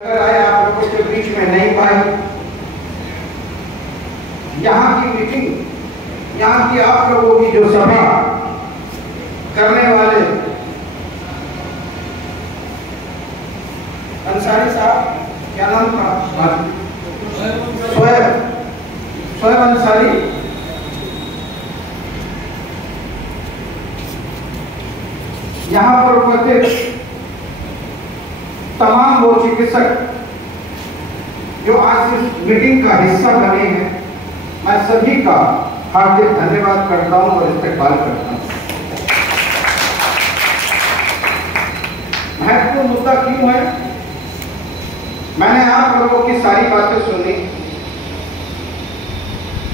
आए आप लोगों के बीच में नहीं पाई। यहाँ की मीटिंग, यहाँ की आप लोगों की जो सभा करने वाले अंसारी साहब, क्या नाम था? शोएब अंसारी, यहाँ पर उपस्थित तमाम वो चिकित्सक जो आज इस मीटिंग का हिस्सा बने हैं, मैं सभी का हार्दिक धन्यवाद करता हूं और इस्तेकबाल करता हूं। महत्वपूर्ण मुद्दा क्यों है? मैंने आप लोगों की सारी बातें सुनी।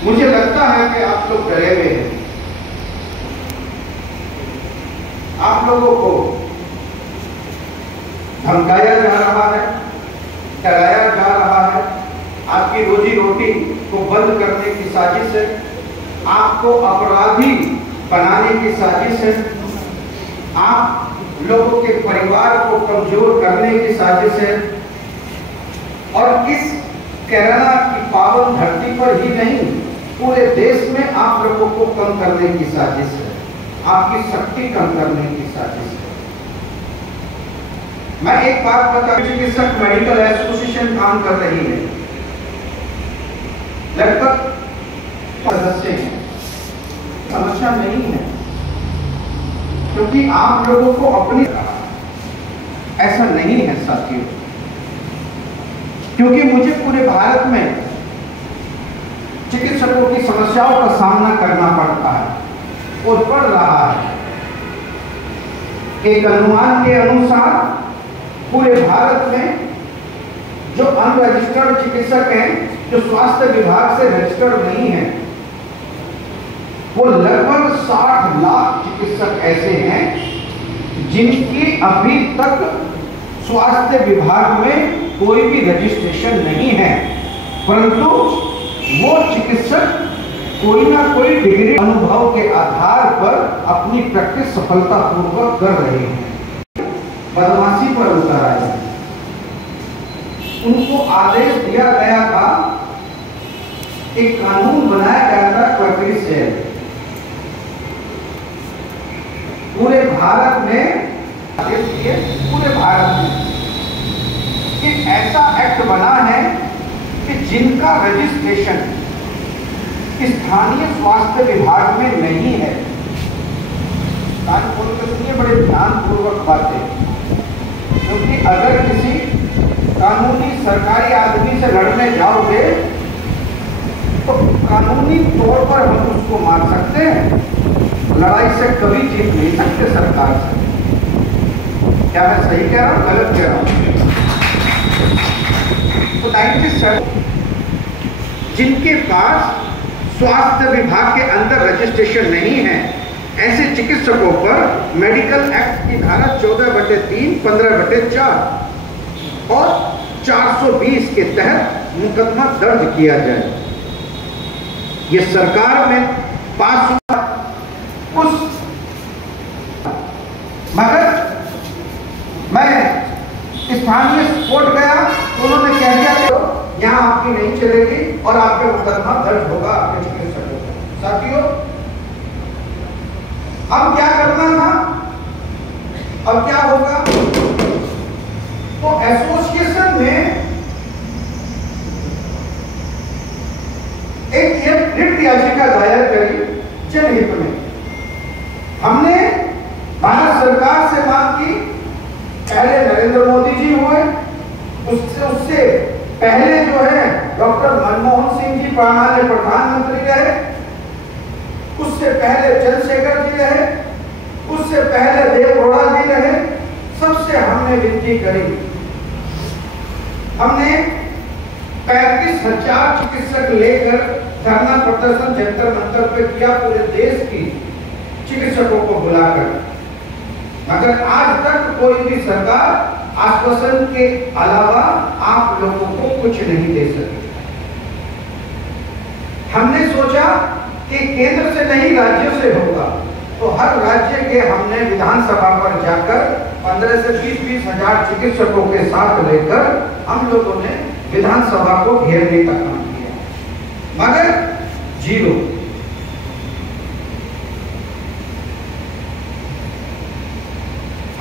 मुझे लगता है कि आप लोग डरे हुए हैं। आप लोगों को धमकाया जा रहा है, डराया जा रहा है, आपकी रोजी रोटी को बंद करने की साजिश है, आपको अपराधी बनाने की साजिश है, आप लोगों के परिवार को कमजोर करने की साजिश है। और इस केरला की पावन धरती पर ही नहीं, पूरे देश में आप लोगों को कम करने की साजिश है, आपकी शक्ति कम करने की साजिश है। मैं एक बात बता, चिकित्सक मेडिकल एसोसिएशन काम कर रही है, लगभग सदस्य हैं। समस्या नहीं है, क्योंकि आप लोगों को अपनी ऐसा नहीं है साथियों, क्योंकि मुझे पूरे भारत में चिकित्सकों की समस्याओं का सामना करना पड़ता है और पड़ रहा है। एक अनुमान के अनुसार पूरे भारत में जो अनरजिस्टर्ड चिकित्सक हैं, जो स्वास्थ्य विभाग से रजिस्टर्ड नहीं हैं, वो लगभग 60 लाख चिकित्सक ऐसे हैं जिनकी अभी तक स्वास्थ्य विभाग में कोई भी रजिस्ट्रेशन नहीं है, परंतु वो चिकित्सक कोई ना कोई डिग्री अनुभव के आधार पर अपनी प्रैक्टिस सफलतापूर्वक कर रहे हैं। बदमाशी पर उतर आए, उनको आदेश दिया गया था, एक कानून बनाया गया था क्वार्टरी से पूरे भारत में, पूरे भारत में एक ऐसा एक्ट बना है कि जिनका रजिस्ट्रेशन स्थानीय स्वास्थ्य विभाग में नहीं है। सुनिए बड़े ध्यानपूर्वक बातें, क्योंकि अगर किसी कानूनी सरकारी आदमी से लड़ने जाओगे तो कानूनी तौर पर हम उसको मार सकते हैं, लड़ाई से कभी जीत नहीं सकते सरकार से। क्या मैं सही कह रहा हूँ, गलत कह रहा हूँ? तो 97 जिनके पास स्वास्थ्य विभाग के अंदर रजिस्ट्रेशन नहीं है, ऐसे चिकित्सकों पर मेडिकल एक्ट की धारा 14/3, 15/4 और 420 के तहत मुकदमा दर्ज किया जाए। ये सरकार में पास हुआ उस, मगर मैं स्थानीय कोर्ट गया तो उन्होंने कह दिया कि यहाँ आपकी नहीं चलेगी और आप पे मुकदमा दर्ज होगा आपके चिकित्सकों पर। साथियों, अब क्या करना था, अब क्या होगा? तो एसोसिएशन ने एक रिट याचिका दायर करी जनहित में। हमने भारत सरकार से मांग की, पहले नरेंद्र मोदी जी हुए, उससे पहले जो है डॉक्टर मनमोहन सिंह जी माननीय प्रधानमंत्री रहे, उससे पहले चंद्रशेखर जी रहे, उससे पहले देवगौड़ा जी रहे। सबसे हमने विनती करी, हमने 35,000 चिकित्सक लेकर धरना प्रदर्शन जंतर मंतर पे किया, पूरे देश की चिकित्सकों को बुलाकर, मगर आज तक कोई भी सरकार आश्वासन के अलावा आप लोगों को कुछ नहीं दे सकी। हमने सोचा कि केंद्र से नहीं राज्यों से होगा, तो हर राज्य के हमने विधानसभा पर जाकर 15 से 20 हजार चिकित्सकों के साथ लेकर हम लोगों ने विधानसभा को घेरने का काम किया, मगर जीरो।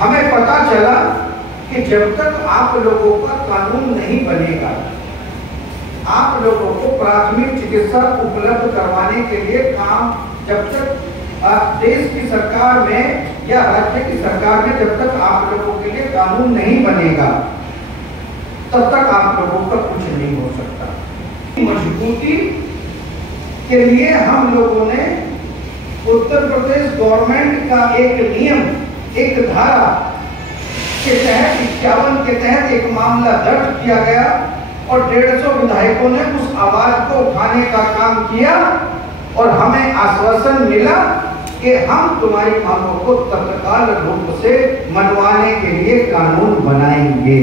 हमें पता चला कि जब तक आप लोगों का कानून नहीं बनेगा, आप लोगों को प्राथमिक चिकित्सा उपलब्ध करवाने के लिए काम, जब तक देश की सरकार में या राज्य की सरकार में जब तक आप लोगों के लिए कानून नहीं बनेगा, तब तक आप लोगों का कुछ नहीं हो सकता। मजबूती के लिए हम लोगों ने उत्तर प्रदेश गवर्नमेंट का एक नियम, एक धारा के तहत 51 के तहत एक मामला दर्ज किया गया और 150 विधायकों ने उस आवाज को उठाने का काम किया और हमें आश्वासन मिला कि हम तुम्हारी मांगों को तत्काल रूप से मनवाने के लिए कानून बनाएंगे।